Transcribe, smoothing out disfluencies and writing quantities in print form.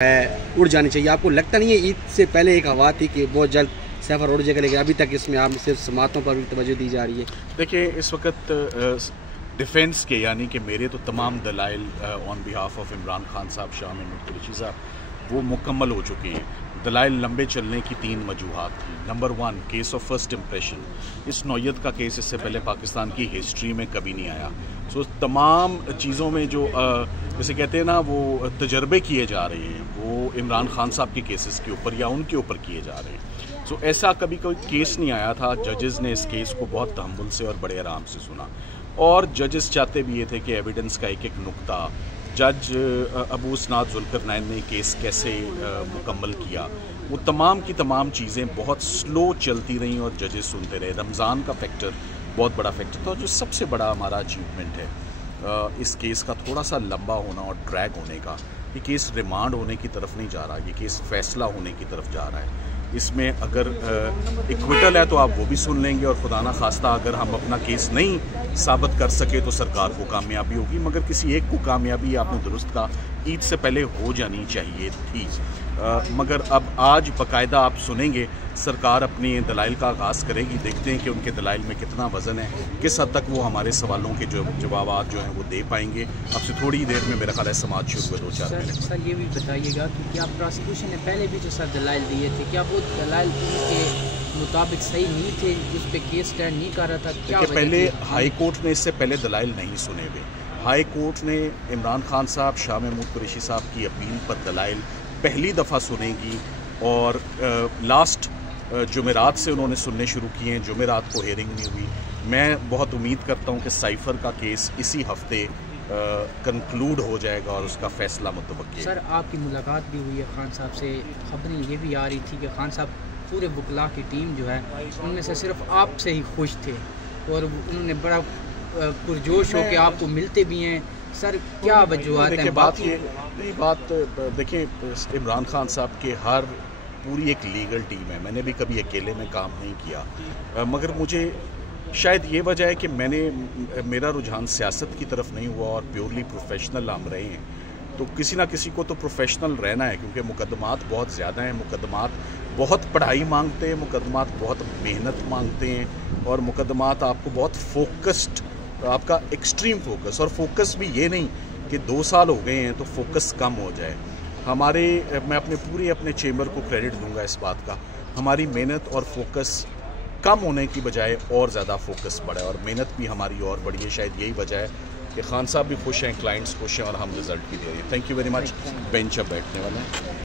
اڑ جانی چاہیے. آپ کو لگتا نہیں ہے عید سے پہلے ایک ہوا تھی کہ بہت جلد سیفر اڑ جائے گا، لیکن ابھی تک اس میں آپ صرف سماعتوں پر بھی توجہ دی جا رہی ہے؟ دیکھیں اس وقت ڈیفینس کے یعنی کہ میرے تو تمام دلائل آن بیہاف آف عمران خان صاحب، شاہ محمود قریشی صاحب وہ مکمل ہو چکے ہیں. دلائل لمبے چلنے کی 3 وجوہات تھیں. Number 1 case of first impression. اس نوعیت کا کیس اس سے پہلے پاکستان کی ہسٹری میں کبھی نہیں آیا. سو تمام چیزوں میں جو جیسے کہتے ہیں نا وہ تجربے کیے جا رہے ہیں وہ عمران خان صاحب کے کیسز کے اوپر یا ان کے اوپر کیے جا رہے ہیں. سو ایسا کبھی کوئی کیس نہیں آیا تھا. ججز نے اس کیس کو بہت تحمل سے اور بڑے آرام سے سنا، اور ججز چاہتے بھی یہ تھے کہ ایویڈنس کا ایک ایک نقطہ. جج ابو اسناد ذوالقرنین نے کیس کیسے مکمل کیا، وہ تمام کی تمام چیزیں بہت سلو چلتی رہیں اور ججز سنتے رہے. رمضان کا فیکٹر بہت بڑا فیکٹر تھا. جو سب سے بڑا ہمارا اچیومنٹ ہے اس کیس کا تھوڑا سا لمبا ہونا اور ڈریگ ہونے کا. یہ کیس ریمانڈ ہونے کی طرف نہیں جا رہا، یہ کیس فیصلہ ہونے کی طرف جا رہا ہے. اس میں اگر ایکویٹل ہے تو آپ وہ بھی سن لیں گے، اور خدا نہ خواستہ اگر ہم اپنا کیس نہیں ثابت کر سکے تو سرکار کو کامیابی ہوگی. مگر کسی ایک کو کامیابی آپ نے درست کہا عید سے پہلے ہو جانی چاہیے تھی. مگر اب آج باقاعدہ آپ سنیں گے سرکار اپنی دلائل کا آغاز کرے گی. دیکھتے ہیں کہ ان کے دلائل میں کتنا وزن ہے، کس حد تک وہ ہمارے سوالوں کے جو جوابات جو ہیں وہ دے پائیں گے. اب سے تھوڑی دیر میں میرا خیال ہے سماعت شروع ہوئے 2-4 منٹ. سر یہ بھی بتائیے گا کہ کیا پراسیکیوشن نے پہلے بھی جو سر دلائل دیے تھے کیا وہ دلائل کے مطابق صحیح نہیں تھے، اس پہ کیس اسٹینڈ نہیں کر رہا تھا؟ کیا پہلے ہائی کورٹ نے اس سے پہلے دلائل نہیں سنے ہوئے. ہائی کورٹ نے عمران خان صاحب، شاہ محمود قریشی صاحب کی اپیل پر دلائل پہلی دفعہ سنے گی، اور لاسٹ جمعرات سے انہوں نے سننے شروع کیے ہیں. جمعرات کو ہیئرنگ نہیں ہوئی. میں بہت امید کرتا ہوں کہ سائفر کا کیس اسی ہفتے کنکلوڈ ہو جائے گا اور اس کا فیصلہ متوقع ہے. سر آپ کی ملاقات بھی ہوئی ہے خان صاحب سے، خبریں یہ بھی آ رہی تھی کہ خان صاحب پورے وکلاء کی ٹیم جو ہے ان میں سے صرف آپ سے ہی خوش تھے، اور انہوں نے بڑا پرجوش ہو کے آپ کو ملتے بھی ہیں. سر کیا وجوہات ہیں؟ بات دیکھیں عمران خان صاحب کے ہر پوری ایک لیگل ٹیم ہے. میں نے بھی کبھی اکیلے میں کام نہیں کیا، مگر مجھے شاید یہ وجہ ہے کہ میرا رجحان سیاست کی طرف نہیں ہوا اور پیورلی پروفیشنل ہم رہے ہیں. تو کسی نہ کسی کو تو پروفیشنل رہنا ہے، کیونکہ مقدمات بہت زیادہ ہیں، مقدمات بہت پڑھائی مانگتے ہیں، مقدمات بہت محنت مانگتے ہیں، اور مقدمات آپ کو بہت فوکسڈ، آپ کا ایکسٹریم فوکس، اور فوکس بھی یہ نہیں کہ 2 سال ہو گئے ہیں تو فوکس کم ہو جائے. میں اپنے چیمبر کو کریڈٹ دوں گا اس بات کا. ہماری محنت اور فوکس کم ہونے کی بجائے اور زیادہ فوکس بڑھا ہے، اور محنت بھی ہماری اور بڑھی ہے. شاید یہی وجہ ہے کہ خان صاحب بھی خوش ہیں، کلائنٹس خوش ہیں، اور ہم رزلٹ بھی دے رہے ہیں. Thank you very much. Bench اب بیٹھنے والے ہیں.